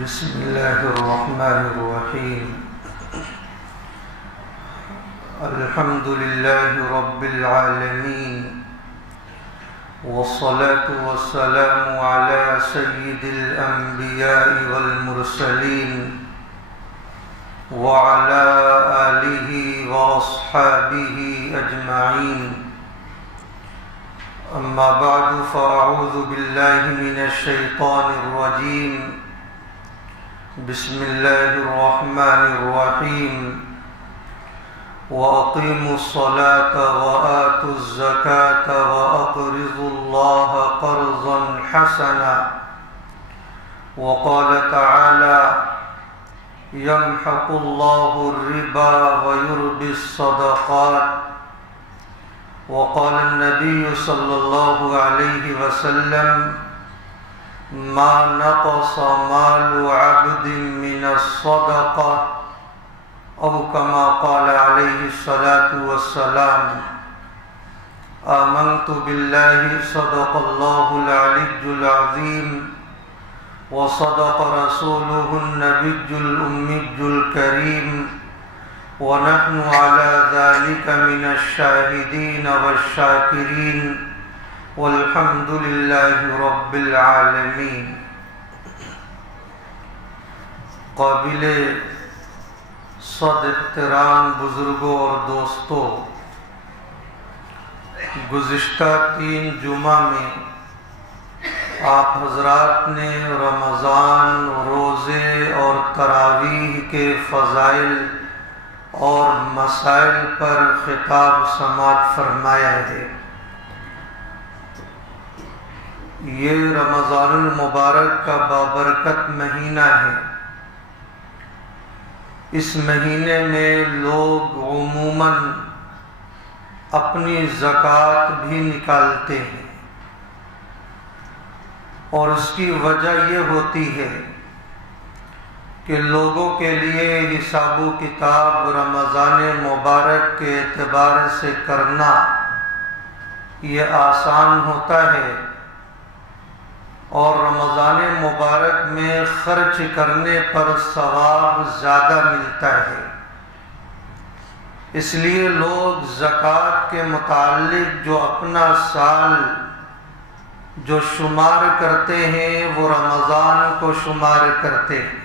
بسم الله الرحمن الرحيم. الحمد لله رب العالمين، والصلاة والسلام على سيد الأنبياء والمرسلين وعلى آله وأصحابه أجمعين. أما بعد، فأعوذ بالله من الشيطان الرجيم. بسم الله الرحمن الرحيم. وأقيموا الصلاة وآتوا الزكاة وأقرضوا الله قرضا حسنا. وقال تعالى: يمحق الله الربا ويربي الصدقات. وقال النبي صلى الله عليه وسلم: ما نقص مال عبد من الصدقة، أو كما قال عليه الصلاة والسلام. آمنت بالله، صدق الله العلي العظيم، وصدق رسوله النبي الأمي الكريم، ونحن على ذلك من الشاهدين والشاكرين، والحمد لله رب العالمین. قابل صد احترام بزرگوں اور دوستوں، گزشتہ 3 جمعہ میں آپ حضرات نے رمضان، روزے اور تراویح کے فضائل اور مسائل پر خطاب سماعت فرمایا ہے. یہ رمضان المبارک کا بابرکت مہینہ ہے. اس مہینے میں لوگ عموماً اپنی زکوٰۃ بھی نکالتے ہیں، اور اس کی وجہ یہ ہوتی ہے کہ لوگوں کے لیے حساب و کتاب رمضان مبارک کے اعتبار سے کرنا یہ آسان ہوتا ہے، اور رمضان مبارک میں خرچ کرنے پر ثواب زیادہ ملتا ہے. اس لیے لوگ زکوٰۃ کے متعلق جو اپنا سال جو شمار کرتے ہیں وہ رمضان کو شمار کرتے ہیں.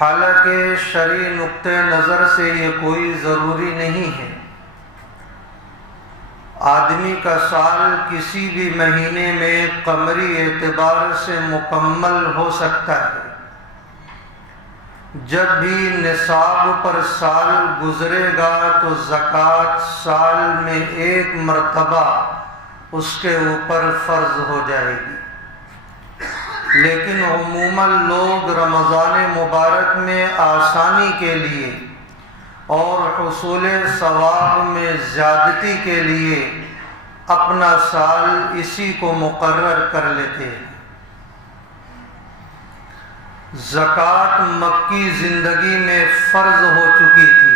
حالانکہ شرعی نقطہ نظر سے یہ کوئی ضروری نہیں ہے. آدمی کا سال کسی بھی مہینے میں قمری اعتبار سے مکمل ہو سکتا ہے. جب بھی نصاب پر سال گزرے گا تو زکوٰۃ سال میں 1 مرتبہ اس کے اوپر فرض ہو جائے گی. لیکن عموماً لوگ رمضان مبارک میں آسانی کے لیے اور حصول ثواب میں زیادتی کے لیے اپنا سال اسی کو مقرر کر لیتے ہیں. زکوٰۃ مکی زندگی میں فرض ہو چکی تھی،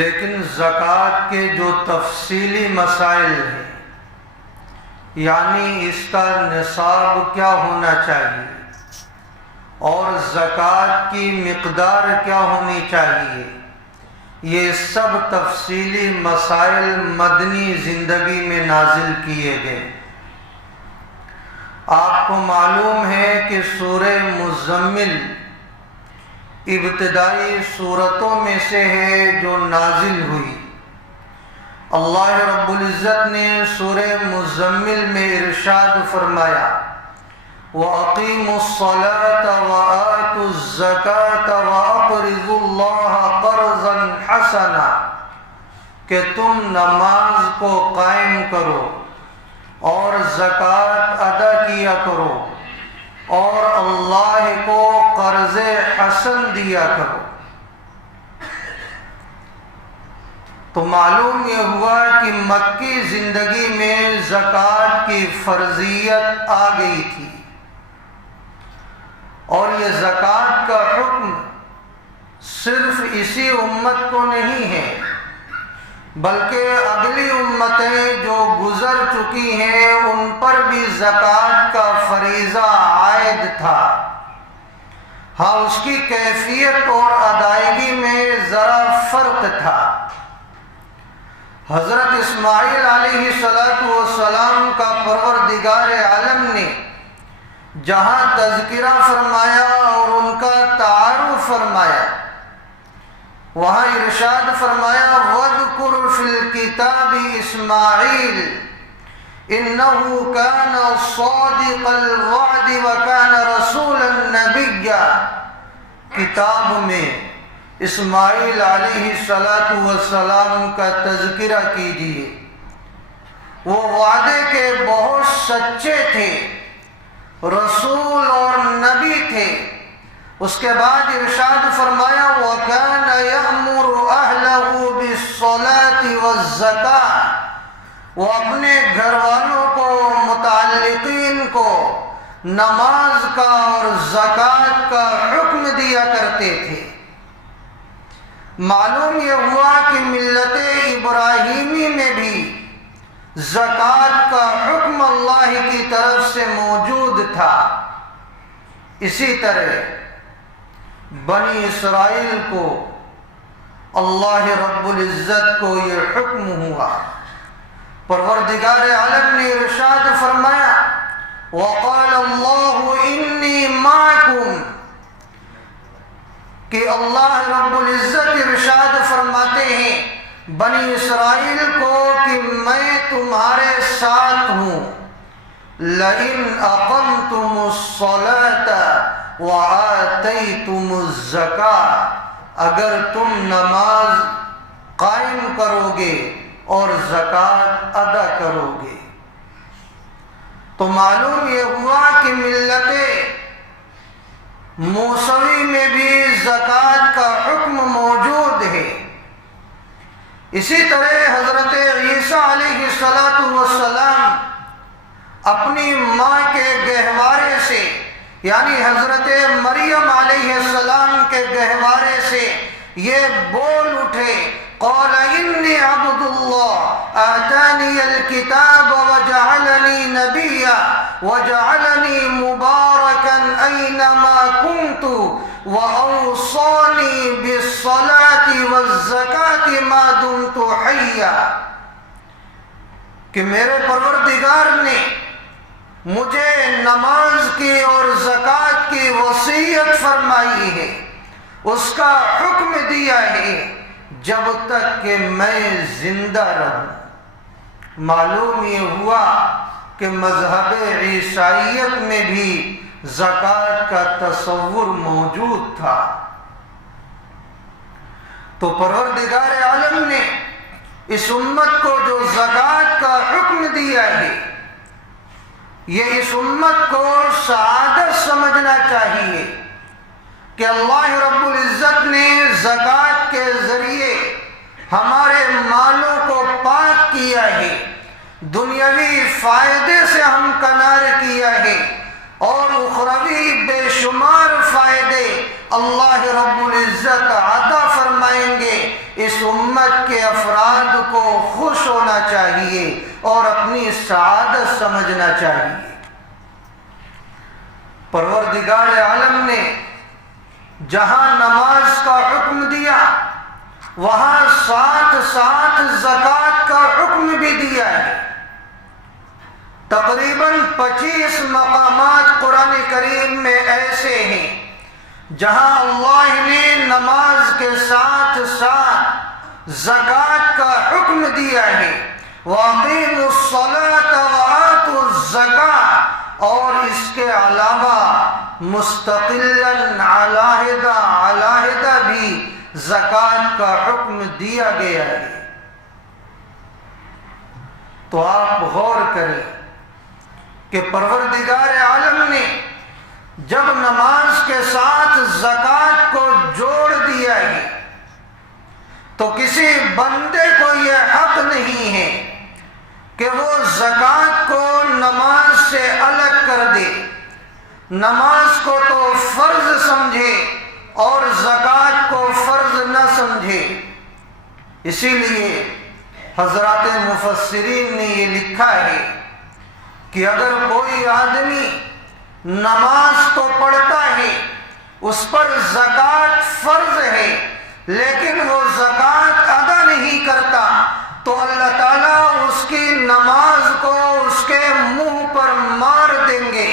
لیکن زکوٰۃ کے جو تفصیلی مسائل ہیں، یعنی اس کا نصاب کیا ہونا چاہیے اور زکوٰۃ کی مقدار کیا ہونی چاہیے، یہ سب تفصیلی مسائل مدنی زندگی میں نازل کیے گئے. آپ کو معلوم ہے کہ سورہ مزمل ابتدائی سورتوں میں سے ہے جو نازل ہوئی. اللہ رب العزت نے سورہ مزمل میں ارشاد فرمایا: وَأَقِيمُوا الصَّلَاةَ وَآتُوا الزَّكَاةَ وَأَقْرِضُوا اللَّهَ قَرْضًا حَسَنًا، کہ تم نماز کو قائم کرو اور زکوٰۃ ادا کیا کرو اور اللہ کو قرض حسن دیا کرو. تو معلوم یہ ہوا کہ مکی زندگی میں زکوٰۃ کی فرضیت آ گئی تھی، اور یہ زکوٰۃ کا حکم صرف اسی امت کو نہیں ہے، بلکہ اگلی امتیں جو گزر چکی ہیں ان پر بھی زکوٰۃ کا فریضہ زائد تھا، ہاں اس کی کیفیت اور ادائیگی میں ذرا فرق تھا۔ حضرت اسماعیل علیہ السلام کا پروردگار عالم نے جہاں تذکرہ فرمایا اور ان کا تعارف فرمایا، وہاں ارشاد فرمایا وَاذْكُرْ فِي الْكِتَابِ اسماعیل إِنَّهُ كَانَ صَادِقَ الْوَعْدِ وَكَانَ رَسُولًا نَبِيًّا۔ کتاب میں اسماعیل علیہ السلام کا تذکرہ کیجیے، وہ وعدے کے بہت سچے تھے، رسول اور نبی تھے۔ اس کے بعد ارشاد فرمایا وَكَانَ يَأْمُرُ أَهْلَهُ بِالصَّلَاةِ وَالزَّكَاةِ، وہ اپنے گھر والوں کو، متعلقین کو نماز کا اور زکوٰۃ کا حکم دیا کرتے تھے۔ معلوم یہ ہوا کہ ملت ابراہیمی میں بھی زکوٰۃ کا حکم اللہ کی طرف سے موجود تھا۔ اسی طرح بنی اسرائیل کو اللہ رب العزت کو یہ حکم ہوا، پروردگار عالم نے ارشاد فرمایا وَقَالَ اللَّهُ إِنِّي مَعَكُمْ، کہ اللہ رب العزت ارشاد فرماتے ہیں بنی اسرائیل کو کہ میں تمہارے ساتھ ہوں۔ لَئِنْ أَقَمْتُمُ الصَّلَاةَ وَآتَيْتُمُ الزَّكَاةَ، اگر تم نماز قائم کرو گے اور زکوٰۃ ادا کرو گے۔ تو معلوم یہ ہوا کہ ملت موسوی میں بھی زکوٰۃ کا حکم موجود ہے۔ اسی طرح حضرت عیسیٰ علیہ السلام اپنی ماں کے گہوارے سے، یعنی حضرت مریم علیہ السلام کے گہوارے سے یہ بول اٹھے قال انی عبد اللہ آتانی الکتاب وجعلنی نبیا وجعلنی مبارکا اینما کنت واوصانی بالصلاة والزکاة ما دمت حیا، کہ میرے پروردگار نے مجھے نماز کی اور زکوٰۃ کی وصیت فرمائی ہے، اس کا حکم دیا ہے جب تک کہ میں زندہ رہوں۔ معلوم یہ ہوا کہ مذہب عیسائیت میں بھی زکوٰۃ کا تصور موجود تھا۔ تو پروردگار عالم نے اس امت کو جو زکوٰۃ کا حکم دیا ہے، یہ اس امت کو سعادت سمجھنا چاہیے کہ اللہ رب العزت نے زکوٰۃ کے ذریعے ہمارے مالوں کو پاک کیا ہے، دنیاوی فائدے سے ہم کنار کیا ہے، اور اخروی بے شمار فائدے اللہ رب العزت عطا فرمائیں گے۔ اس امت کے افراد کو خوش ہونا چاہیے اور اپنی سعادت سمجھنا چاہیے۔ پروردگار عالم نے جہاں نماز کا حکم دیا، وہاں ساتھ ساتھ زکوٰۃ کا حکم بھی دیا ہے۔ تقریباً 25 مقامات قرآن کریم میں ایسے ہیں جہاں اللہ نے نماز کے ساتھ ساتھ زکوٰۃ کا حکم دیا ہے۔ وَأَقِيمُوا الصَّلَاةَ وَآتُوا الزَّكَاةَ، اور اس کے علاوہ مستقلاً علیحدہ بھی زکوٰۃ کا حکم دیا گیا ہے۔ تو آپ غور کریں کہ پروردگار عالم نے جب نماز کے ساتھ زکوٰۃ کو جوڑ دیا ہے تو کسی بندے کو یہ حق نہیں ہے کہ وہ زکوٰۃ کو نماز سے الگ کر دے، نماز کو تو فرض سمجھے اور زکوٰۃ کو فرض نہ سمجھے۔ اسی لیے حضرات مفسرین نے یہ لکھا ہے کہ اگر کوئی آدمی نماز اس پر زکوٰۃ فرض ہے لیکن وہ زکوٰۃ ادا نہیں کرتا تو اللہ تعالیٰ اس کی نماز کو اس کے منہ پر مار دیں گے،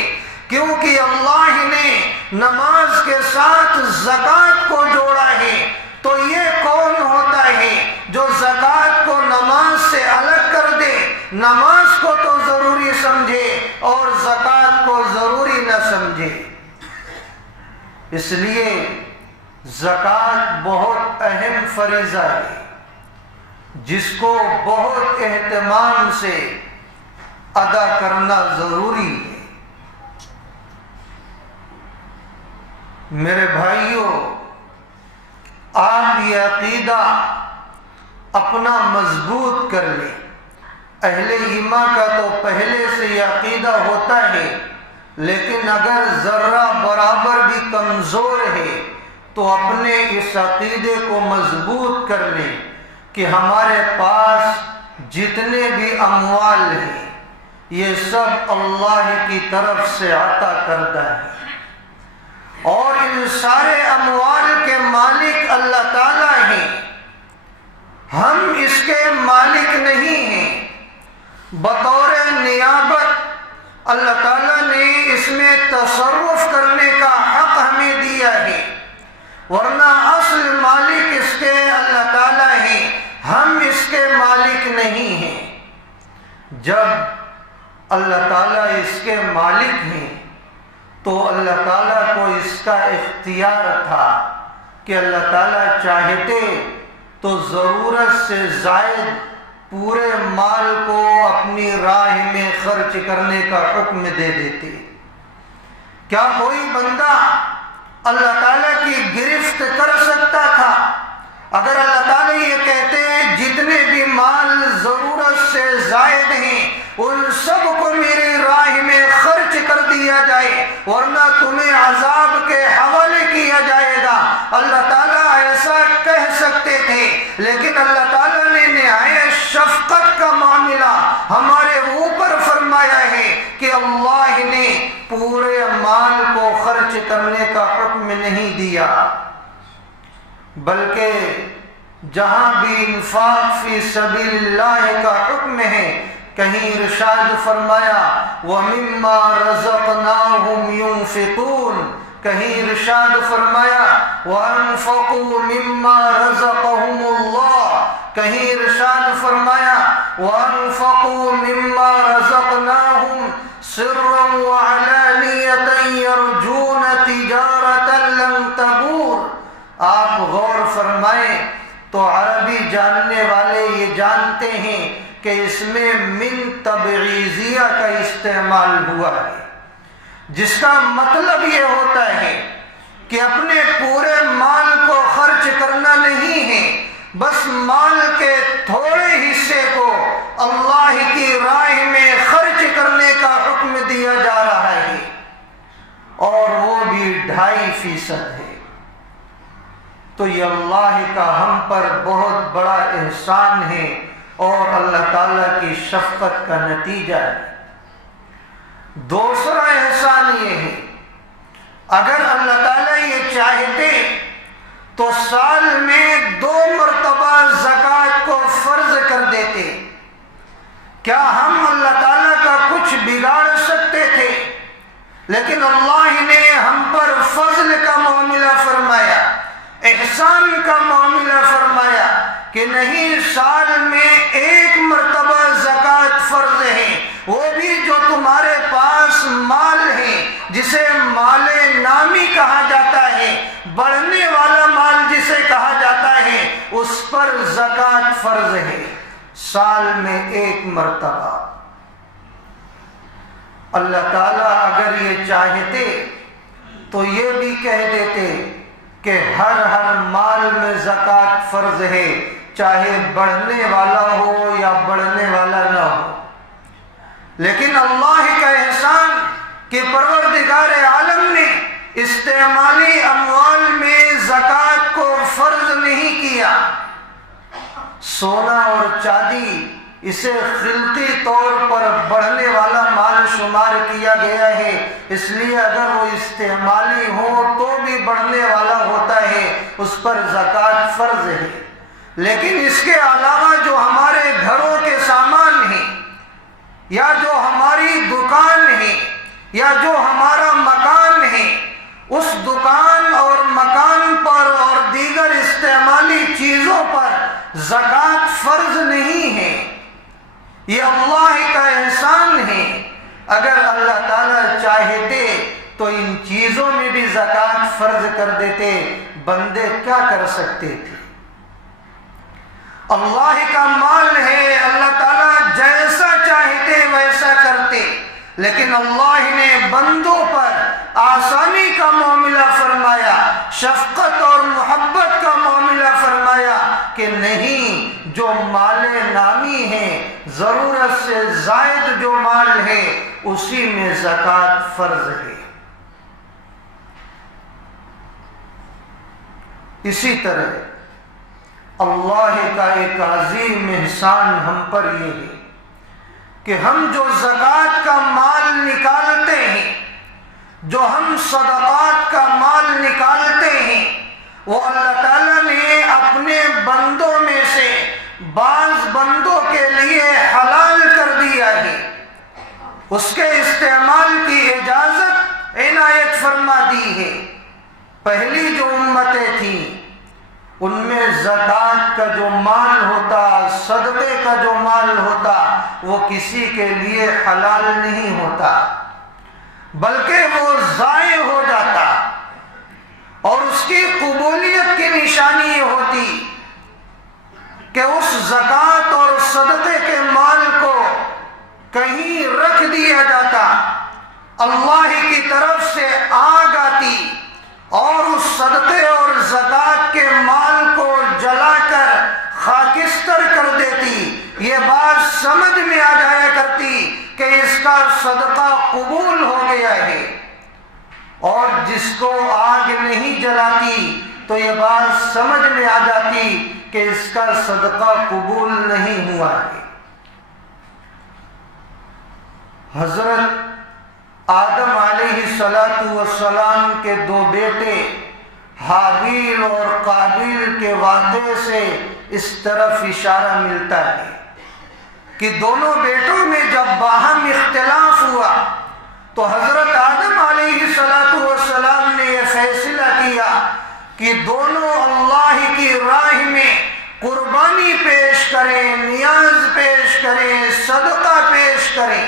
کیونکہ اللہ نے نماز کے ساتھ زکوٰۃ کو جوڑا ہے۔ تو یہ کون ہوتا ہے جو زکوٰۃ کو نماز سے الگ کر دے، نماز کو تو ضروری سمجھے اور زکوٰۃ کو ضروری نہ سمجھے؟ اس لیے زکوٰۃ بہت اہم فریضہ ہے جس کو بہت اہتمام سے ادا کرنا ضروری ہے۔ میرے بھائیوں، آپ یہ عقیدہ اپنا مضبوط کر لیں۔ اہل ایمان کا تو پہلے سے یہ عقیدہ ہوتا ہے، لیکن اگر ذرہ برابر بھی کمزور ہے تو اپنے اس عقیدے کو مضبوط کر لیں کہ ہمارے پاس جتنے بھی اموال ہیں یہ سب اللہ کی طرف سے عطا کردہ ہے، اور ان سارے اموال کے مالک اللہ تعالیٰ ہیں، ہم اس کے مالک نہیں ہیں۔ بطور نیابت اللہ تعالیٰ نے اس میں تصرف کرنے کا حق ہمیں دیا ہے، ورنہ اصل مالک اس کے اللہ تعالیٰ ہیں، ہم اس کے مالک نہیں ہیں۔ جب اللہ تعالیٰ اس کے مالک ہیں تو اللہ تعالیٰ کو اس کا اختیار تھا کہ اللہ تعالیٰ چاہتے تو ضرورت سے زائد پورے مال کو اپنی راہ میں خرچ کرنے کا حکم دے دیتے۔ کیا کوئی بندہ اللہ تعالیٰ کی گرفت کر سکتا تھا؟ اگر اللہ تعالیٰ یہ کہتے ہیں جتنے بھی مال ضرورت سے زائد ہیں ان سب کو میری راہ میں خرچ کر دیا جائے ورنہ تمہیں عذاب کے حوالے کیا جائے گا، اللہ تعالیٰ ایسا کہہ سکتے تھے، لیکن اللہ تعالیٰ نے نہایت شفقت کا معاملہ ہمارے اوپر فرمایا ہے کہ اللہ نے پورے مال کو خرچ کرنے کا حکم نہیں دیا، بلکہ جہاں بھی انفاق فی سبیل اللہ کا حکم ہے کہیں ارشاد فرمایا وَمِمَّا رَزَقْنَاهُمْ يُنْفِقُونَ، کہیں ارشاد فرمایا وَأَنفَقُوا مِمَّا رَزَقَهُمُ اللَّهُ، کہیں ارشاد فرمایا وَأَنفَقُوا مِمَّا رَزَقْنَاهُمْ سِرًّا وَعَلَانِيَةً يَرْجُونَ تِجَارَةً لَن تَبُورَ۔ آپ غور فرمائیں تو عربی جاننے والے یہ جانتے ہیں کہ اس میں من تبعیضیہ کا استعمال ہوا ہے، جس کا مطلب یہ ہوتا ہے کہ اپنے پورے مال کو خرچ کرنا نہیں ہے، بس مال کے تھوڑے حصے کو اللہ کی راہ میں خرچ کرنے کا حکم دیا جا رہا ہے، اور وہ بھی 2.5% ہے۔ تو یہ اللہ کا ہم پر بہت بڑا احسان ہے اور اللہ تعالیٰ کی شفقت کا نتیجہ ہے۔ دوسرا احسان یہ ہے، اگر اللہ تعالیٰ یہ چاہتے تو سال میں 2 مرتبہ زکوٰۃ کو فرض کر دیتے۔ کیا ہم اللہ تعالیٰ کا کچھ بگاڑ سکتے تھے؟ لیکن اللہ نے ہم پر فضل کا معاملہ فرمایا، احسان کا معاملہ فرمایا کہ نہیں، سال میں 1 مرتبہ زکوٰۃ فرض ہے، وہ بھی جو تمہارے پاس مال ہے جسے مال نامی کہا جاتا ہے، بڑھنے والا مال جسے کہا جاتا ہے، اس پر زکوٰۃ فرض ہے سال میں 1 مرتبہ۔ اللہ تعالیٰ اگر یہ چاہتے تو یہ بھی کہہ دیتے کہ ہر مال میں زکوٰۃ فرض ہے، چاہے بڑھنے والا ہو یا بڑھنے والا نہ ہو۔ لیکن اللہ کا احسان کہ پروردگار عالم نے استعمالی اموال میں زکوٰۃ کو فرض نہیں کیا۔ سونا اور چاندی اسے خلقی طور پر بڑھنے والا مال شمار کیا گیا ہے، اس لیے اگر وہ استعمالی ہو تو بھی بڑھنے والا ہوتا ہے، اس پر زکوٰۃ فرض ہے۔ لیکن اس کے علاوہ جو ہمارے گھروں کے سامان ہیں، یا جو ہماری دکان ہے، یا جو ہمارا مکان ہے، اس دکان اور مکان پر اور دیگر استعمالی چیزوں پر زکوٰۃ فرض نہیں ہے۔ یہ اللہ کا احسان ہے۔ اگر اللہ تعالیٰ چاہتے تو ان چیزوں میں بھی زکوٰۃ فرض کر دیتے، بندے کیا کر سکتے تھے؟ اللہ کا مال ہے، اللہ تعالیٰ جیسا چاہتے ویسا کرتے، لیکن اللہ نے بندوں پر آسانی کا معاملہ فرمایا، شفقت اور محبت کا معاملہ فرمایا کہ نہیں، جو مال نامی ہے، ضرورت سے زائد جو مال ہے، اسی میں زکوٰۃ فرض ہے۔ اسی طرح اللہ کا ایک عظیم احسان ہم پر یہ ہے کہ ہم جو زکوٰۃ کا مال نکالتے ہیں، جو ہم صدقات کا مال نکالتے ہیں، وہ اللہ تعالیٰ نے اپنے بندوں میں سے بعض بندوں کے لیے حلال کر دیا ہے، اس کے استعمال کی اجازت عنایت فرما دی ہے۔ پہلی جو امتیں تھیں ان میں زکوٰۃ کا جو مال ہوتا، صدقے کا جو مال ہوتا، وہ کسی کے لیے حلال نہیں ہوتا، بلکہ وہ ضائع ہو جاتا، اور اس کی قبولیت کی نشانی یہ ہوتی کہ اس زکوٰۃ اور صدقے کے مال کو کہیں رکھ دیا جاتا، اللہ کی طرف سے آگ آتی اور اس صدقے اور زکوٰۃ کے مال کو جلا کر خاکستر کر دیتی۔ یہ بات سمجھ میں آ جایا کرتی کہ اس کا صدقہ قبول ہو گیا ہے، اور جس کو آگ نہیں جلاتی تو یہ بات سمجھ میں آ جاتی کہ اس کا صدقہ قبول نہیں ہوا ہے۔ حضرت آدم علیہ السلام کے دو بیٹے حابیل اور قابیل کے واقعے سے اس طرف اشارہ ملتا ہے کہ دونوں بیٹوں میں جب باہم اختلاف ہوا تو حضرت آدم علیہ السلام نے یہ فیصلہ کیا کہ دونوں اللہ کی راہ میں قربانی پیش کریں، نیاز پیش کریں، صدقہ پیش کریں۔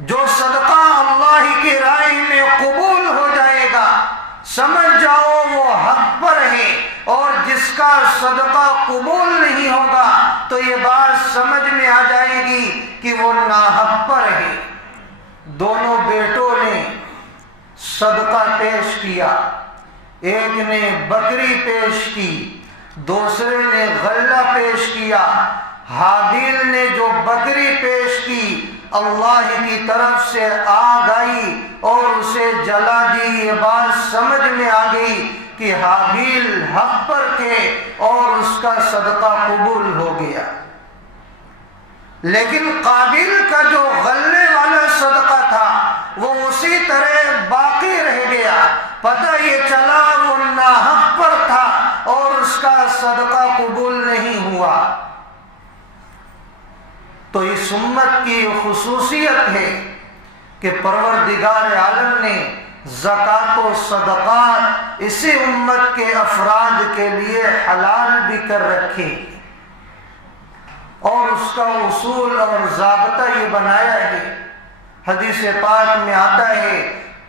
جو صدقہ اللہ کی راہ میں قبول ہو جائے گا، سمجھ جاؤ وہ حق پر ہے، اور جس کا صدقہ قبول نہیں ہوگا تو یہ بات سمجھ میں آ جائے گی کہ وہ ناحق پر ہے۔ دونوں بیٹوں نے صدقہ پیش کیا، ایک نے بکری پیش کی، دوسرے نے غلہ پیش کیا۔ حابیل نے جو بکری پیش کی، اللہ کی طرف سے آگ آئی اور اسے جلا دی۔ یہ بات سمجھ میں آ گئی کہ حابیل حق پر تھے اور اس کا صدقہ قبول ہو گیا۔ لیکن قابیل کا جو غلے والا صدقہ تھا وہ اسی طرح باقی رہ گیا، پتہ یہ چلا وہ ناحق پر تھا اور اس کا صدقہ قبول نہیں ہوا۔ تو اس امت کی خصوصیت ہے کہ پروردگار عالم نے زکوٰۃ و صدقات اسی امت کے افراد کے لیے حلال بھی کر رکھے، اور اس کا اصول اور ضابطہ یہ بنایا ہے۔ حدیث پاک میں آتا ہے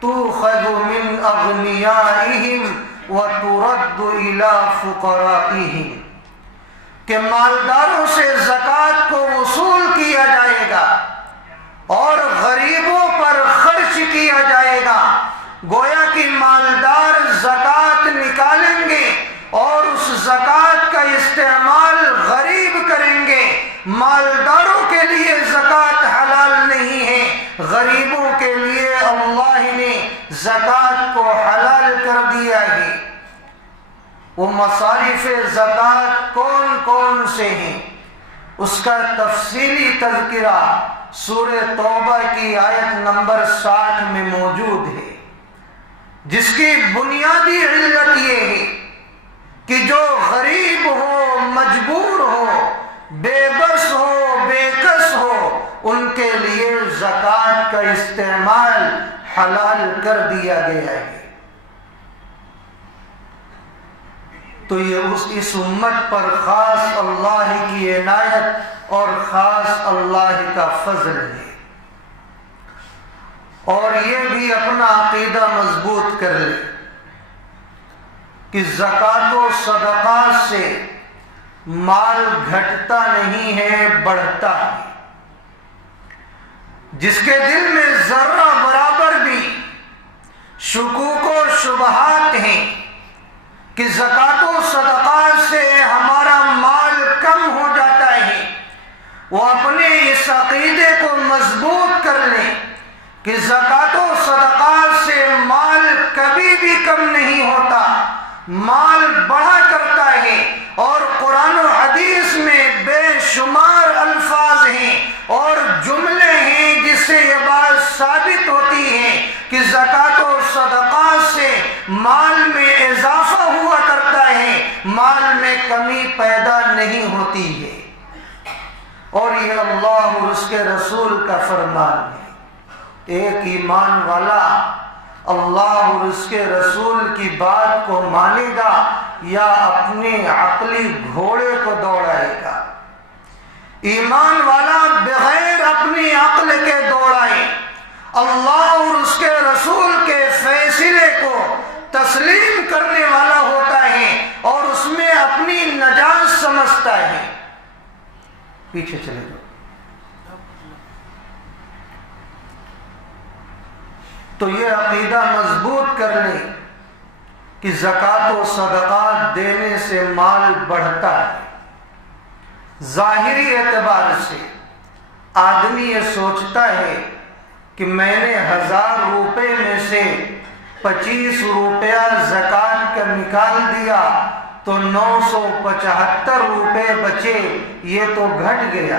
تُؤْخَذُ مِنْ أَغْنِيَائِهِمْ وَتُرَدُّ إِلَىٰ فُقَرَائِهِمْ، کہ مالداروں سے زکوٰۃ کو وصول کیا جائے گا اور غریبوں پر خرچ کیا جائے گا۔ گویا کہ مالدار زکوٰۃ نکالیں گے اور اس زکوٰۃ کا استعمال غریب کریں گے۔ مالداروں کے لیے زکوٰۃ حلال نہیں ہے، غریبوں کے لیے اللہ نے زکوٰۃ کو حلال کر دیا ہے۔ وہ مصارف زکوٰۃ کون کون سے ہیں؟ اس کا تفصیلی تذکرہ سورہ توبہ کی آیت نمبر 60 میں موجود ہے، جس کی بنیادی علت یہ ہے کہ جو غریب ہو، مجبور ہو، بے بس ہو، بے کس ہو، ان کے لیے زکوٰۃ کا استعمال حلال کر دیا گیا ہے۔ تو یہ اس امت پر خاص اللہ کی عنایت اور خاص اللہ کا فضل ہے۔ اور یہ بھی اپنا عقیدہ مضبوط کر لے کہ زکوٰۃ و صدقات سے مال گھٹتا نہیں ہے، بڑھتا ہے۔ جس کے دل میں ذرہ برابر بھی شکوک و شبہات ہیں کہ زکوٰۃ و صدقات سے ہمارا مال کم ہو جاتا ہے، وہ اپنے اس عقیدے کو مضبوط کر لیں کہ زکوٰۃ و صدقات سے مال کبھی بھی کم نہیں ہوتا، مال بڑھا کرتا ہے۔ اور قرآن و حدیث میں بے شمار الفاظ ہیں اور جملے ہیں جس سے یہ بات ثابت ہوتی ہے کہ زکوٰۃ و صدقات سے مال میں اضافہ ہوا کرتا ہے، مال میں کمی پیدا نہیں ہوتی ہے۔ اور یہ اللہ اور اس کے رسول کا فرمان ہے۔ ایک ایمان والا اللہ اور اس کے رسول کی بات کو مانے گا یا اپنے عقلی گھوڑے کو دوڑائے گا۔ ایمان والا بغیر اپنی عقل کے دوڑائے اللہ اور اس کے رسول کے فیصلے کو تسلیم کرنے والا ہوتا ہے اور اس میں اپنی نجات سمجھتا ہے۔ پیچھے چلے جاؤ۔ تو یہ عقیدہ مضبوط کر لیں کہ زکوٰۃ و صدقات دینے سے مال بڑھتا ہے۔ ظاہری اعتبار سے آدمی یہ سوچتا ہے کہ میں نے 1000 روپے میں سے 25 روپیہ زکوٰۃ کا نکال دیا تو 975 روپے بچے، یہ تو گھٹ گیا۔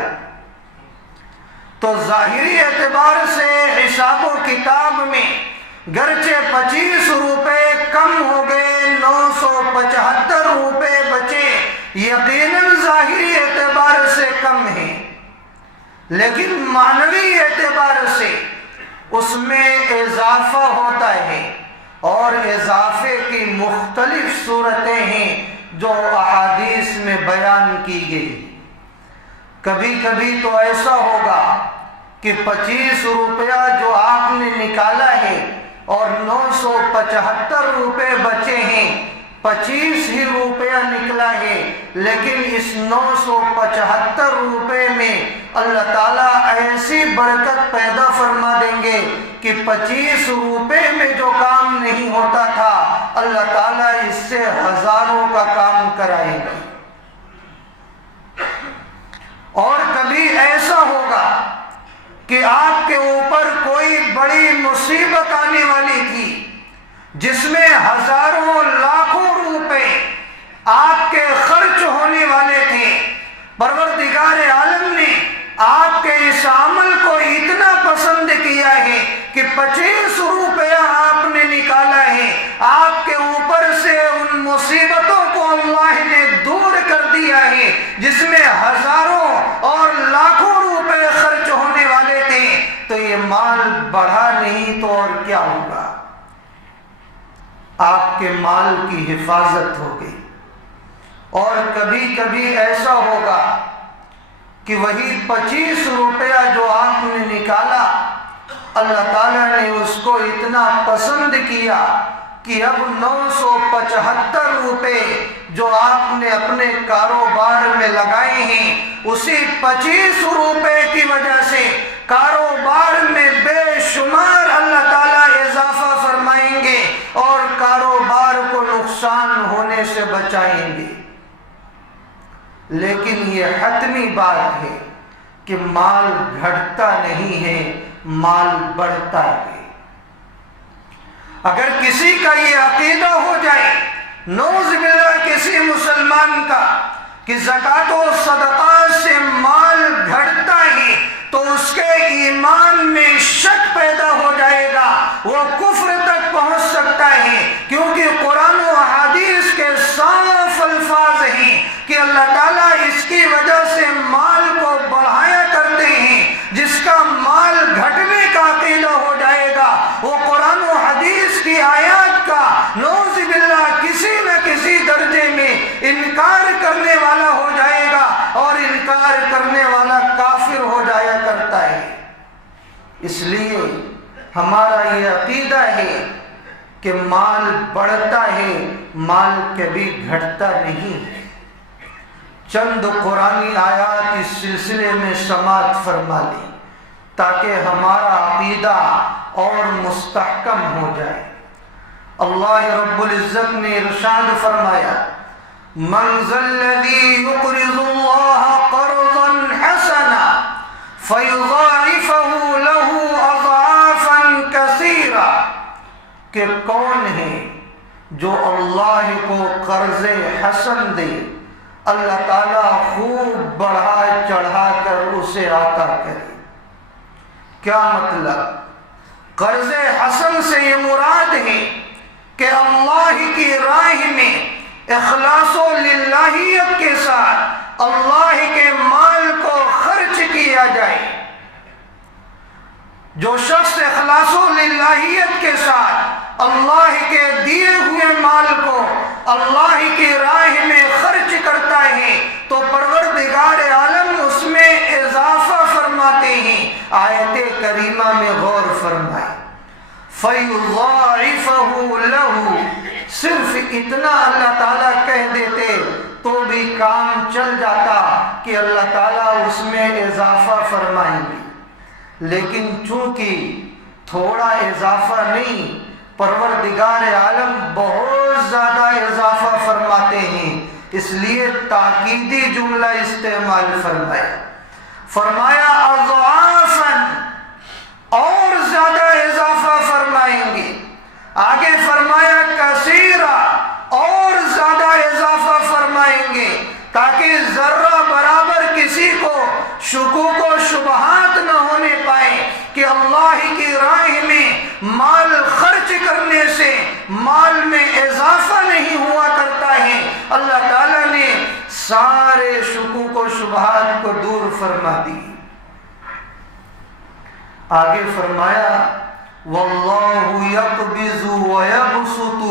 تو ظاہری اعتبار سے حساب و کتاب میں گرچہ 25 روپے کم ہو گئے، 975 روپے بچے، یقیناً ظاہری اعتبار سے کم ہے، لیکن معنوی اعتبار سے اس میں اضافہ ہوتا ہے، اور اضافے کی مختلف صورتیں ہیں جو احادیث میں بیان کی گئی۔ کبھی کبھی تو ایسا ہوگا کہ 25 روپیہ جو آپ نے نکالا ہے اور 975 روپے بچے ہیں، 25 ہی روپیہ نکلا ہے، لیکن اس 975 روپے میں اللہ تعالیٰ ایسی برکت پیدا فرما دیں گے کہ 25 روپے میں جو کام نہیں ہوتا تھا اللہ تعالیٰ اس سے ہزاروں کا کام کرائیں گے۔ اور کبھی ایسا ہوگا کہ آپ کے اوپر کوئی بڑی مصیبت آنے والی تھی جس میں ہزاروں لاکھوں روپے آپ کے خرچ ہونے والے تھے، پروردگار عالم نے آپ کے اس عمل کو اتنا پسند کیا ہے کہ 25 روپیہ آپ نے نکالا ہے، آپ کے اوپر سے ان مصیبتوں کو اللہ نے دور کر دیا ہے جس میں ہزاروں اور لاکھوں روپے خرچ ہونے والے تھے، تو یہ مال بڑھا نہیں تو اور کیا ہوگا؟ آپ کے مال کی حفاظت ہوگی۔ اور کبھی کبھی ایسا ہوگا کہ وہی 25 روپیہ جو آپ نے نکالا اللہ تعالیٰ نے اس کو اتنا پسند کیا کہ اب 975 روپے جو آپ نے اپنے کاروبار میں لگائے ہیں، اسی 25 روپے کی وجہ سے کاروبار میں بے شمار اللہ تعالیٰ اضافہ فرمائیں گے اور کاروبار کو نقصان ہونے سے بچائیں گے۔ لیکن یہ حتمی بات ہے کہ مال گھٹتا نہیں ہے، مال بڑھتا ہے۔ اگر کسی کا یہ عقیدہ ہو جائے، نعوذ باللہ کسی مسلمان کا، کہ زکوٰۃ و صدقات سے مال گھٹتا ہے تو اس کے ایمان میں شک پیدا ہو جائے گا، وہ کفر تک پہنچ سکتا ہے، کیونکہ قرآن و حدیث کے صاف الفاظ ہیں کہ اللہ تعالیٰ اس کی وجہ سے مال کو بڑھایا کرتے ہیں۔ جس کا مال گھٹنے کا عقیدہ ہو جائے گا وہ قرآن و حدیث کی آیات کا نعوذ باللہ کسی نہ کسی درجے میں انکار کرنے والا ہو جائے گا، اور انکار کرنے والا کافر ہو جایا کرتا ہے۔ اس لیے ہمارا یہ عقیدہ ہے کہ مال بڑھتا ہے، مال کبھی گھٹتا نہیں ہے۔ چند قرآنی آیات اس سلسلے میں سماعت فرما لیں تاکہ ہمارا عقیدہ اور مستحکم ہو جائے۔ اللہ رب العزت نے ارشاد فرمایا، من ذا الذی یقرض اللہ قرضا حسنا فیضاعفہ لہ اضعافا کثیرا، کہ کون ہے جو اللہ کو قرض حسن دے، اللہ تعالیٰ خوب بڑھا چڑھا کر اسے عطا کرے۔ کیا مطلب؟ قرض حسن سے یہ مراد ہے کہ اللہ کی راہ میں اخلاص و للہیت کے ساتھ اللہ کے مال کو خرچ کیا جائے۔ جو شخص اخلاص و للہیت کے ساتھ اللہ کے دیے ہوئے مال کو اللہ کی راہ میں خرچ کرتا ہے تو پروردگار عالم اس میں اضافہ فرماتے ہیں۔ آیت کریمہ میں غور فرمائیں، فَيُضَاعِفَهُ لَهُ، صرف اتنا اللہ تعالیٰ کہہ دیتے تو بھی کام چل جاتا کہ اللہ تعالیٰ اس میں اضافہ فرمائیں گے، لیکن چونکہ تھوڑا اضافہ نہیں، پروردگار عالم بہت زیادہ اضافہ فرماتے ہیں، اس لیے تاکیدی جملہ استعمال فرمایا اضعافاً، اور زیادہ اضافہ فرمائیں گے۔ آگے فرمایا کثیرا، اور زیادہ اضافہ فرمائیں گے، تاکہ ذرہ برابر کسی کو شکوک و شبہات نہ ہونے پائے کہ اللہ کی راہ میں مال خرچ کرنے سے مال میں اضافہ نہیں ہوا کرتا ہے۔ اللہ تعالیٰ نے سارے شکوک و شبہات کو دور فرما دی۔ آگے فرمایا واللہ یقبض ویبسط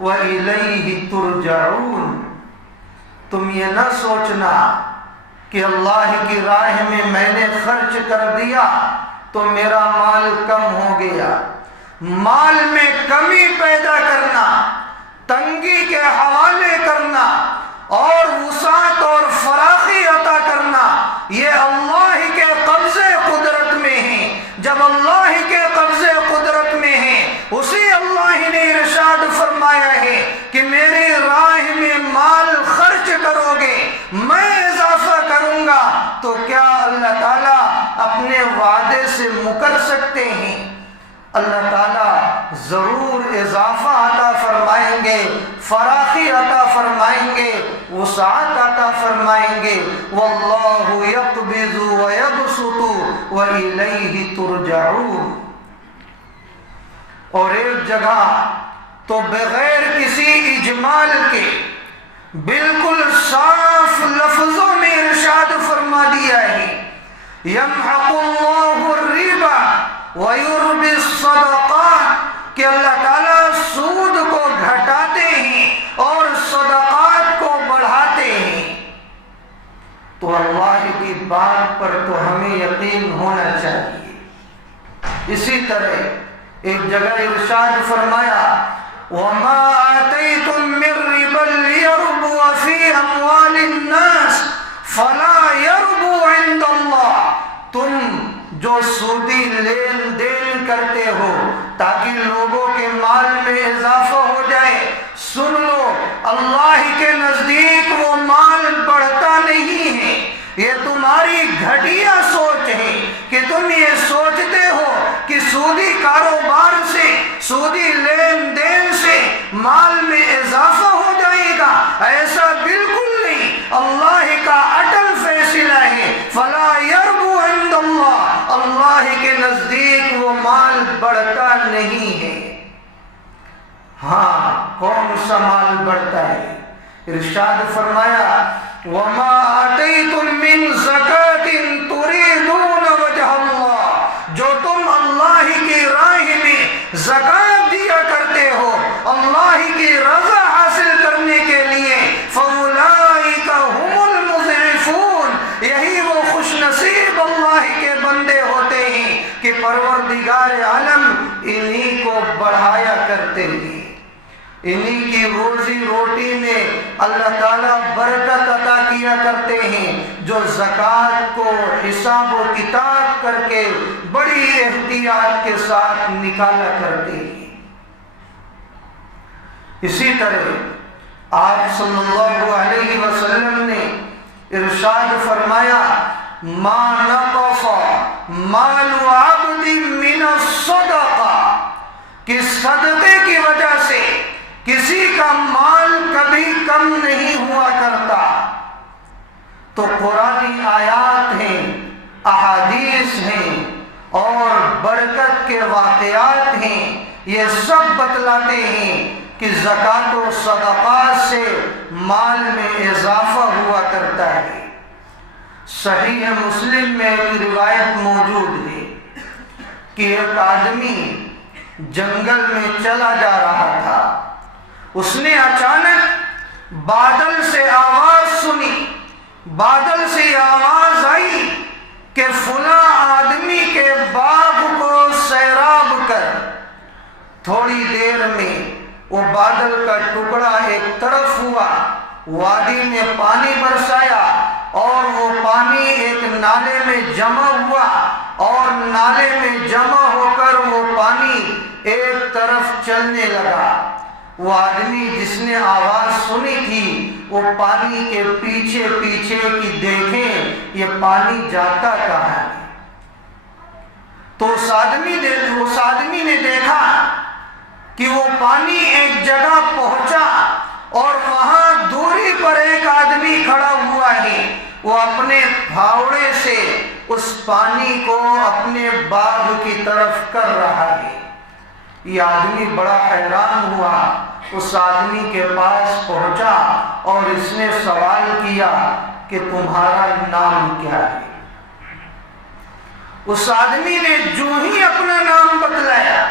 وإلیہ ترجعون، تم یہ نہ سوچنا کہ اللہ کی راہ میں نے خرچ کر دیا تو میرا مال کم ہو گیا۔ مال میں کمی پیدا کرنا، تنگی کے حوالے کرنا اور وسعت اور فراخی عطا کرنا، یہ اللہ کے قبضے قدرت میں ہے۔ جب اللہ کے قبضے قدرت میں ہے، اسی اللہ نے ارشاد فرمایا ہے کہ میری راہ میں مال خرچ کرو گے میں اضافہ کروں گا، تو کیا اللہ تعالیٰ اپنے وعدے سے مکر سکتے ہیں؟ اللہ تعالیٰ ضرور اضافہ عطا فرمائیں گے، فراخی عطا فرمائیں گے، وسعت عطا فرمائیں گے۔ واللہ یقبض ویبسط وإلیہ ترجعون۔ اور ایک جگہ تو بغیر کسی اجمال کے بالکل صاف لفظوں میں ارشاد فرما دیا ہے، یمحق اللہ الربا ویربی الصدقات، کہ اللہ تعالیٰ سود کو گھٹاتے ہیں اور صدقات کو بڑھاتے ہیں۔ تو اللہ کی بات پر تو ہمیں یقین ہونا چاہیے۔ اسی طرح ایک جگہ ارشاد فرمایا وَمَا آتَيْتُم مِّن رِّبًا لِّيَرْبُوَ فِي أَمْوَالِ النَّاسِ فَلَا يَرْبُو عِندَ اللَّهِ، تم جو سودی لین دین کرتے ہو تاکہ لوگوں کے مال میں اضافہ ہو جائے، سن لو اللہ کے نزدیک وہ مال بڑھتا نہیں ہے۔ یہ تمہاری گھٹیا سوچ ہے کہ تم یہ سوچتے ہو کہ سودی کاروبار سے، سودی لین دین سے مال میں اضافہ ہو جائے گا، ایسا بالکل نہیں۔ اللہ ہاں کون سا مال بڑھتا ہے؟ ارشاد فرمایا وَمَا آتَيْتُم مِّن زَكَاةٍ تُرِيدُونَ وَجْهَ اللَّهِ، جو تم اللہ کی راہ میں زکوٰۃ دیا کرتے ہو اللہ کی رضا حاصل کرنے کے لیے، فَأُولَٰئِكَ هُمُ الْمُضْعِفُونَ، یہی وہ خوش نصیب اللہ کے بندے ہوتے ہیں کہ پروردگار عالم انہی کو بڑھایا کرتے ہیں، انہی کی روزی روٹی میں اللہ تعالیٰ برکت عطا کیا کرتے ہیں، جو زکوٰۃ کو حساب و کتاب کر کے بڑی احتیاط کے ساتھ نکالا کرتے ہیں۔ اسی طرح آپ صلی اللہ علیہ وسلم نے ارشاد فرمایا ما نقص مال عبد من الصدقہ، کہ صدقے کی وجہ سے کسی کا مال کبھی کم نہیں ہوا کرتا۔ تو قرآنی آیات ہیں، احادیث ہیں اور برکت کے واقعات ہیں، یہ سب بتلاتے ہیں کہ زکوٰۃ و صدقات سے مال میں اضافہ ہوا کرتا ہے۔ صحیح مسلم میں ایک روایت موجود ہے کہ ایک آدمی جنگل میں چلا جا رہا تھا، اس نے اچانک بادل سے آواز سنی، بادل سے آواز آئی کہ فلاں آدمی کے باغ کو سیراب کر۔ تھوڑی دیر میں وہ بادل کا ٹکڑا ایک طرف ہوا، وادی میں پانی برسایا اور وہ پانی ایک نالے میں جمع ہوا اور نالے میں جمع ہو کر وہ پانی ایک طرف چلنے لگا۔ وہ آدمی جس نے آواز سنی تھی وہ پانی کے پیچھے پیچھے کہ دیکھیں یہ پانی جاتا کہاں ہے۔ تو اس آدمی نے دیکھا کہ وہ پانی ایک جگہ پہنچا اور وہاں دوری پر ایک آدمی کھڑا ہوا ہے، وہ اپنے پھاوڑے سے اس پانی کو اپنے باغ کی طرف کر رہا ہے۔ یہ آدمی بڑا حیران ہوا، اس آدمی کے پاس پہنچا اور اس نے سوال کیا کہ تمہارا نام کیا ہے؟ اس آدمی نے جو ہی اپنا نام بتلایا،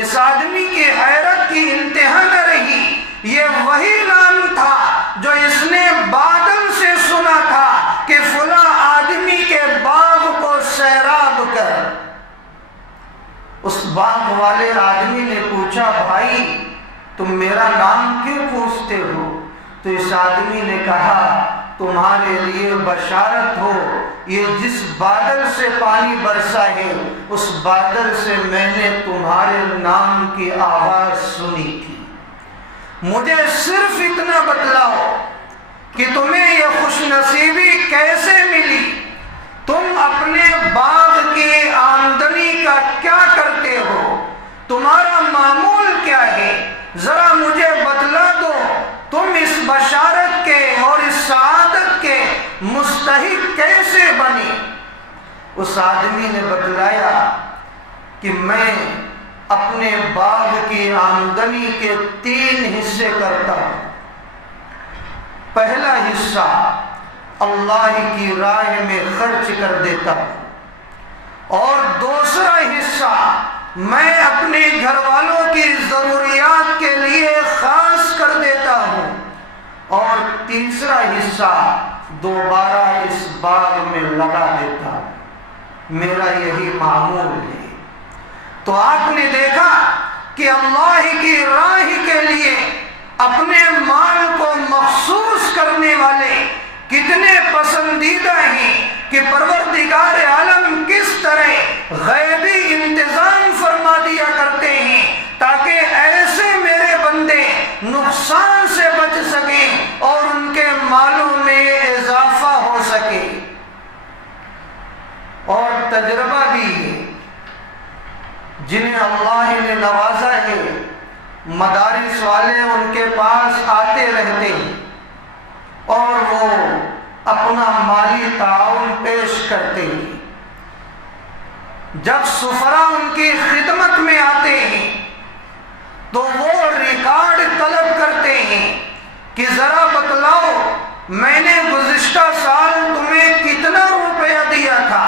اس آدمی کی حیرت کی انتہا نہ رہی۔ یہ وہی نام تھا جو اس نے بادل سے سنا تھا کہ فلاں آدمی کے باغ کو سیراب کر۔ اس باغ والے آدمی نے پوچھا بھائی تم میرا نام کیوں پوچھتے ہو؟ تو اس آدمی نے کہا تمہارے لیے بشارت ہو، یہ جس بادل سے پانی برسا ہے اس بادل سے میں نے تمہارے نام کی آواز سنی تھی۔ مجھے صرف اتنا بتلاؤ کہ تمہیں یہ خوش نصیبی کیسے ملی؟ تم اپنے باغ کی آمدنی کا کیا کرتے ہو؟ تمہارا معمول کیا ہے؟ ذرا مجھے بتلا دو، تم اس بشارت کے اور اس سعادت کے مستحق کیسے بنی؟ اس آدمی نے بتلایا کہ میں اپنے باغ کی آمدنی کے 3 حصے کرتا ہوں۔ پہلا حصہ اللہ کی راہ میں خرچ کر دیتا ہوں اور دوسرا حصہ میں اپنے گھر والوں کی ضروریات کے لیے خاص کر دیتا ہوں اور تیسرا حصہ دوبارہ اس باغ میں لگا دیتا ہوں۔ میرا یہی معمول ہے۔ تو آپ نے دیکھا کہ اللہ کی راہ کے لیے اپنے مال کو مخصوص کرنے والے کتنے پسندیدہ ہیں کہ پروردگار عالم کس طرح غیبی انتظام فرما دیا کرتے ہیں تاکہ ایسے میرے بندے نقصان سے بچ سکیں اور ان کے مالوں میں اضافہ ہو سکے۔ اور تجربہ بھی ہے، جنہیں اللہ نے نوازا ہے مدارس والے ان کے پاس آتے رہتے ہیں اور وہ اپنا مالی تعاون پیش کرتے ہیں۔ جب سفراء ان کی خدمت میں آتے ہیں تو وہ کہ ذرا بتلاؤ میں نے گزشتہ سال تمہیں کتنا روپیہ دیا تھا؟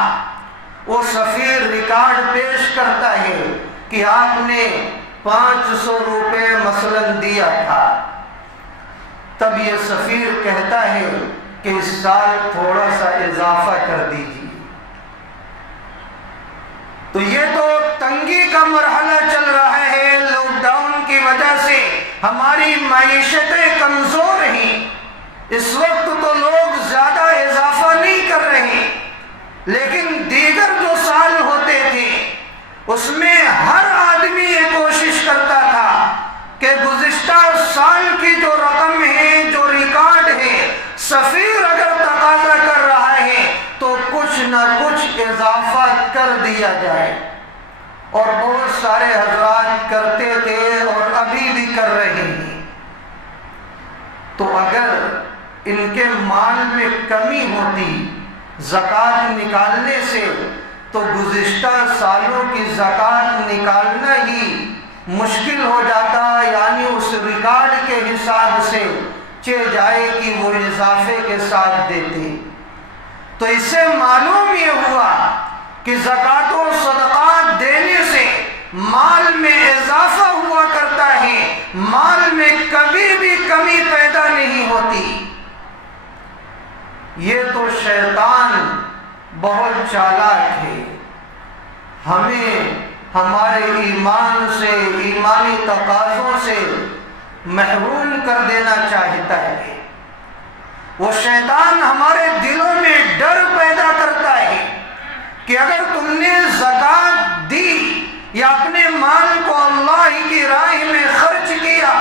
وہ سفیر ریکارڈ پیش کرتا ہے کہ آپ نے 500 روپے مثلاً دیا تھا۔ تب یہ سفیر کہتا ہے کہ اس سال تھوڑا سا اضافہ کر دیجیے۔ تو یہ تو تنگی کا مرحلہ چل رہا ہے، لاک ڈاؤن کی وجہ سے ہماری معیشتیں کمزور ہیں۔ اس وقت تو لوگ زیادہ اضافہ نہیں کر رہے، لیکن دیگر جو سال ہوتے تھے اس میں ہر آدمی یہ کوشش کرتا تھا کہ گزشتہ سال کی جو رقم ہے، جو ریکارڈ ہے، سفیر اگر تقاضا کر رہا ہے تو کچھ نہ کچھ اضافہ کر دیا جائے، اور بہت سارے حضرات کرتے تھے اور ابھی بھی کر رہے ہیں۔ تو اگر ان کے مال میں کمی ہوتی زکوٰۃ نکالنے سے تو گزشتہ سالوں کی زکوٰۃ نکالنا ہی مشکل ہو جاتا، یعنی اس ریکارڈ کے حساب سے جائے کہ وہ اضافے کے ساتھ دیتے۔ تو اس سے معلوم یہ ہوا کہ زکوٰۃ و صدقات دینے سے مال میں اضافہ ہوا کرتا ہے، مال میں کبھی بھی کمی پیدا نہیں ہوتی۔ یہ تو شیطان بہت چالاک ہے، ہمیں ہمارے ایمان سے، ایمانی تقاضوں سے محروم کر دینا چاہتا ہے۔ وہ شیطان ہمارے دلوں میں ڈر پیدا کرتا ہے کہ اگر تم نے زکوٰۃ دی یا اپنے مال کو اللہ کی راہ میں خرچ کیا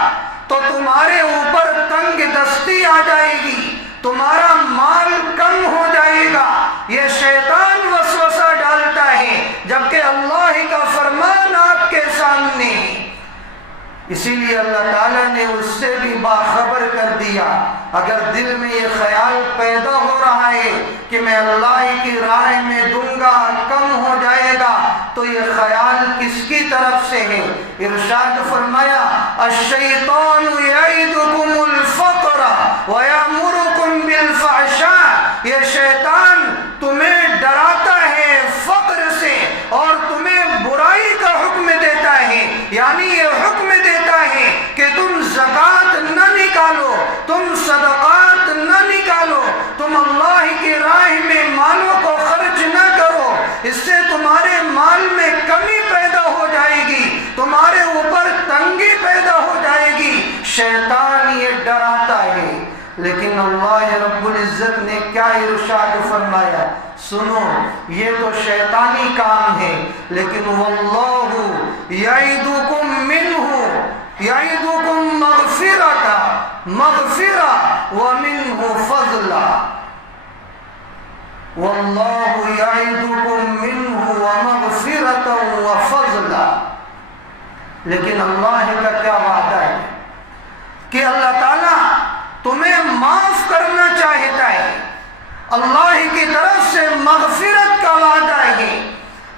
تو تمہارے اوپر تنگ دستی آ جائے گی، تمہارا مال کم ہو جائے گا۔ یہ شیطان وسوسہ ڈالتا ہے، جبکہ اللہ کا فرمان آپ کے سامنے ہے۔ اسی لیے اللہ تعالیٰ نے اس سے بھی باخبر کر دیا۔ اگر دل میں یہ خیال پیدا ہو رہا ہے کہ میں اللہ کی راہ میں دوں گا کم ہو جائے گا، تو یہ خیال کس کی طرف سے ہے؟ ارشاد فرمایا الشیطان یعدکم الفقر ویأمرکم بالفحشاء، یہ شیطان تمہیں ڈراتا ہے فقر سے اور تمہیں برائی کا حکم دیتا ہے، یعنی یہ حکم دیتا ہے کہ تم زکوٰۃ نہ نکالو، تم صدقات نہ نکالو، تم اللہ کی راہ میں مالوں کو خرچ نہ کرو، اس سے تمہارے مال میں کمی پیدا ہو جائے گی، تمہارے اوپر تنگی پیدا ہو جائے گی۔ شیطان یہ ڈراتا ہے، لیکن اللہ رب العزت نے کیا ارشاد فرمایا؟ سنو، یہ تو شیطانی کام ہے، لیکن واللہ یعدکم منہ، یعدکم مغفرہ ومنہ فضلا، واللہ یعدکم منہ ومغفرۃ وفضلا۔ لیکن اللہ کا کیا وعدہ ہے کہ اللہ تعالیٰ تمہیں معاف کرنا چاہتا ہے۔ اللہ کی طرف سے مغفرت کا وعدہ ہے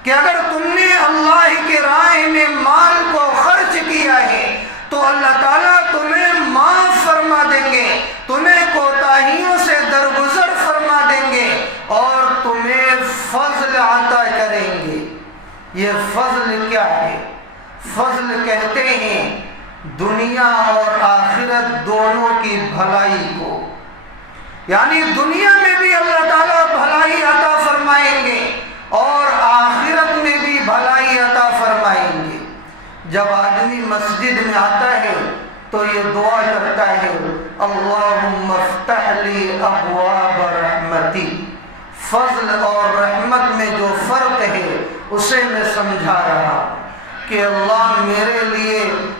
کہ اگر تم نے اللہ کی راہ میں مال کو خرچ کیا ہے تو اللہ تعالیٰ تمہیں معاف فرما دیں گے، تمہیں کوتاہیوں سے درگزر فرما دیں گے اور تمہیں فضل عطا کریں گے۔ یہ فضل کیا ہے؟ فضل کہتے ہیں دنیا اور آخرت دونوں کی بھلائی کو، یعنی دنیا میں بھی اللہ تعالیٰ بھلائی عطا فرمائیں گے اور آخرت میں بھی بھلائی عطا فرمائیں گے۔ جب آدمی مسجد میں آتا ہے تو یہ دعا کرتا ہے اللہم افتح لی ابواب رحمتی۔ فضل اور رحمت میں جو فرق ہے اسے میں سمجھا رہا ہوں کہ اللہ میرے لیے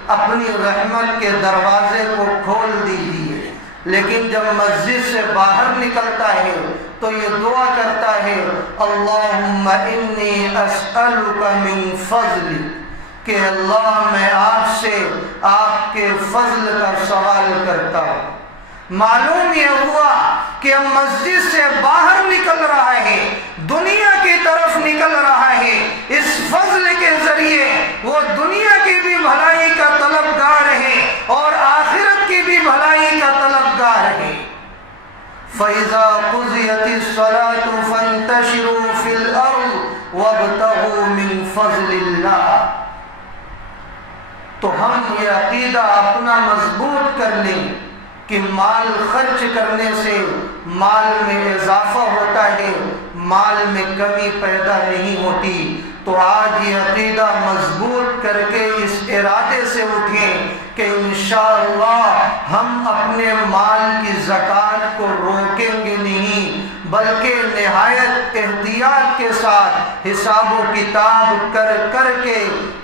اپنی رحمت کے دروازے کو کھول دیجیے۔ لیکن جب مسجد سے باہر نکلتا ہے تو یہ دعا کرتا ہے اللہم انی اسألک من فضلک، کہ اللہ میں آپ سے آپ کے فضل کا سوال کرتا ہوں۔ معلوم یہ ہوا کہ اب مسجد سے باہر نکل رہا ہے، دنیا کی طرف نکل رہا ہے، اس فضل کے ذریعے وہ دنیا کی بھی بھلائی کا طلبگار ہے اور آخرت کی بھی بھلائی کا طلبگار فَإِذَا قُضِيَتِ الصَّلَاةُ فَانتَشِرُوا فِي الْأَرْضِ وَابْتَغُوا مِنْ فَضْلِ اللَّهِ۔ تو ہم یہ عقیدہ اپنا مضبوط کر لیں کہ مال خرچ کرنے سے مال میں اضافہ ہوتا ہے، مال میں کمی پیدا نہیں ہوتی۔ تو آج یہ عقیدہ مضبوط کر کے اس ارادے سے اٹھیں کہ انشاءاللہ ہم اپنے مال کی زکوٰۃ کو روکیں گے نہیں، بلکہ نہایت احتیاط کے ساتھ حساب و کتاب کر کر کے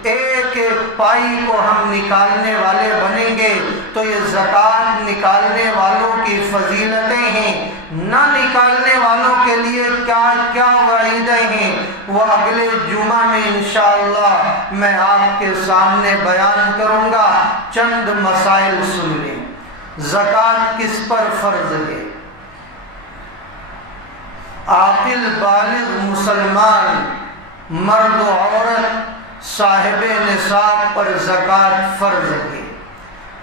ایک ایک پائی کو ہم نکالنے والے بنیں گے۔ تو یہ زکوٰۃ نکالنے والوں کی فضیلتیں ہیں، نہ نکالنے والوں کے لیے کیا کیا وعیدیں ہیں، وہ اگلے جمعہ میں انشاءاللہ میں آپ کے سامنے بیان کروں گا۔ چند مسائل سن لیں۔ زکوٰۃ کس پر فرض ہے؟ عاقل بالغ مسلمان مرد و عورت صاحب نصاب پر زکوٰۃ فرض ہے۔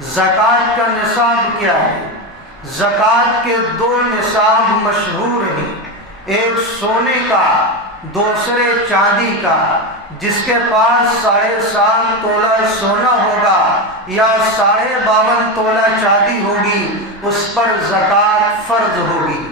زکوٰۃ کا نصاب کیا ہے؟ زکوٰۃ کے دو نصاب مشہور ہیں، ایک سونے کا، دوسرے چاندی کا۔ جس کے پاس 7.5 تولہ سونا ہوگا یا 52.5 تولہ چاندی ہوگی، اس پر زکوٰۃ فرض ہوگی۔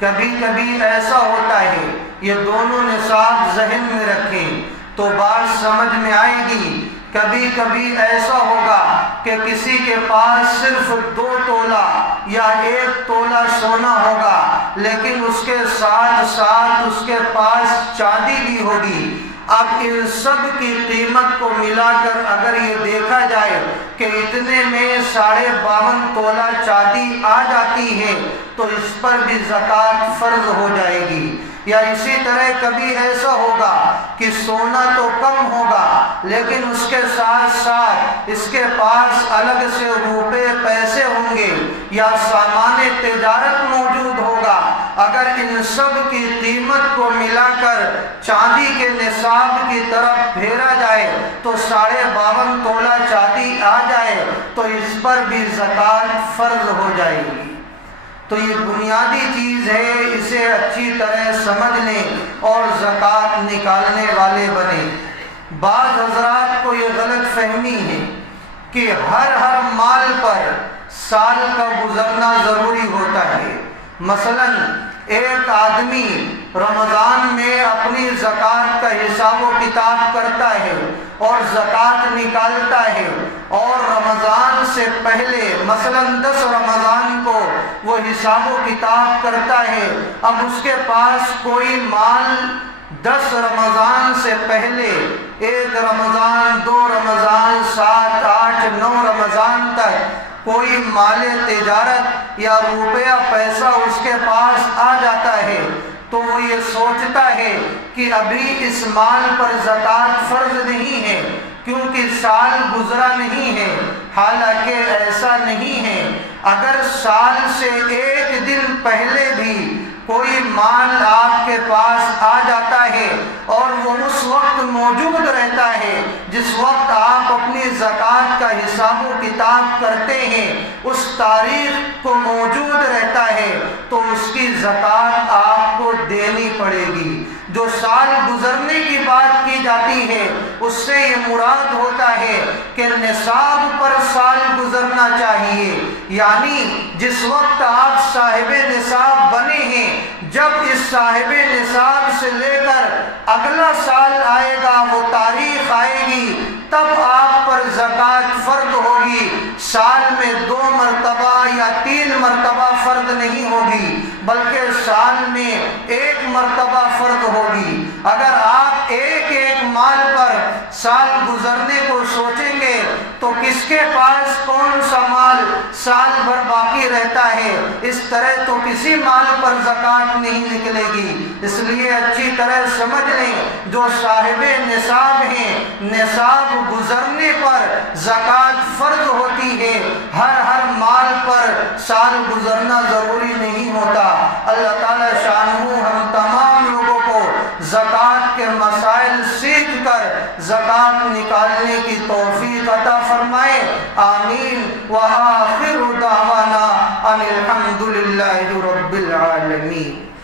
کبھی کبھی ایسا ہوتا ہے، یہ دونوں نصاب ذہن میں رکھیں تو بات سمجھ میں آئے گی۔ کبھی کبھی ایسا ہوگا کہ کسی کے پاس صرف 2 تولہ یا 1 تولہ سونا ہوگا، لیکن اس کے ساتھ ساتھ اس کے پاس چاندی بھی ہوگی۔ اب ان سب کی قیمت کو ملا کر اگر یہ دیکھا جائے کہ اتنے میں 52.5 تولہ چاندی آ جاتی ہے تو اس پر بھی زکوٰۃ فرض ہو جائے گی۔ یا اسی طرح کبھی ایسا ہوگا کہ سونا تو کم ہوگا لیکن اس کے ساتھ ساتھ اس کے پاس الگ سے روپے پیسے ہوں گے یا سامان تجارت موجود ہوگا۔ اگر ان سب کی قیمت کو ملا کر چاندی کے نصاب کی طرف پھیرا جائے تو 52.5 تولہ چاندی آ جائے تو اس پر بھی زکوٰۃ فرض ہو جائے گی۔ تو یہ بنیادی چیز ہے، اسے اچھی طرح سمجھ لیں اور زکوٰۃ نکالنے والے بنیں۔ بعض حضرات کو یہ غلط فہمی ہے کہ ہر مال پر سال کا گزرنا ضروری ہوتا ہے۔ مثلا ایک آدمی رمضان میں اپنی زکوٰۃ کا حساب و کتاب کرتا ہے اور زکوٰۃ نکالتا ہے، اور رمضان سے پہلے مثلا 10 رمضان کو وہ حساب و کتاب کرتا ہے۔ اب اس کے پاس کوئی مال 10 رمضان سے پہلے 1 رمضان 2 رمضان 7 8 9 رمضان تک کوئی مال تجارت یا روپیہ پیسہ اس کے پاس آ جاتا ہے تو وہ یہ سوچتا ہے کہ ابھی اس مال پر زکوٰۃ فرض نہیں ہے کیونکہ سال گزرا نہیں ہے۔ حالانکہ ایسا نہیں ہے، اگر سال سے 1 دن پہلے بھی کوئی مال آپ کے پاس آ جاتا ہے اور وہ اس وقت موجود رہتا ہے جس وقت آپ اپنی زکوٰۃ کا حساب و کتاب کرتے ہیں، اس تاریخ کو موجود رہتا ہے تو اس کی زکوٰۃ آپ کو دینی پڑے گی۔ جو سال گزرنے کی بات کی جاتی ہے اس سے یہ مراد ہوتا ہے کہ نصاب پر سال گزرنا چاہیے، یعنی جس وقت آپ صاحب نصاب بنے ہیں، جب اس صاحب نصاب سے لے کر اگلا سال آئے گا، وہ تاریخ آئے گی، تب آپ پر زکوٰۃ فرض ہوگی۔ سال میں 2 مرتبہ یا 3 مرتبہ فرض نہیں ہوگی بلکہ سال میں 1 مرتبہ فرض ہوگی۔ اگر آپ ایک مال پر سال گزرنے کو سوچیں گے تو کس کے پاس کون سا مال سال بھر باقی رہتا ہے، اس طرح تو کسی مال پر زکوٰۃ نہیں نکلے گی۔ اس لیے اچھی طرح سمجھ لیں، جو صاحب نصاب ہیں، نصاب گزرنے پر زکوٰۃ فرض ہوتی ہے، ہر مال پر سال گزرنا ضروری نہیں ہوتا۔ اللہ تعالی شانہ ہم تمام لوگوں کو زکوٰۃ کے مسائل سیکھ کر زکوٰۃ نکالنے کی توفیق عطا فرمائے، آمین۔ وآخر دعوانا ان الحمد للہ۔ للہ رب العالمین۔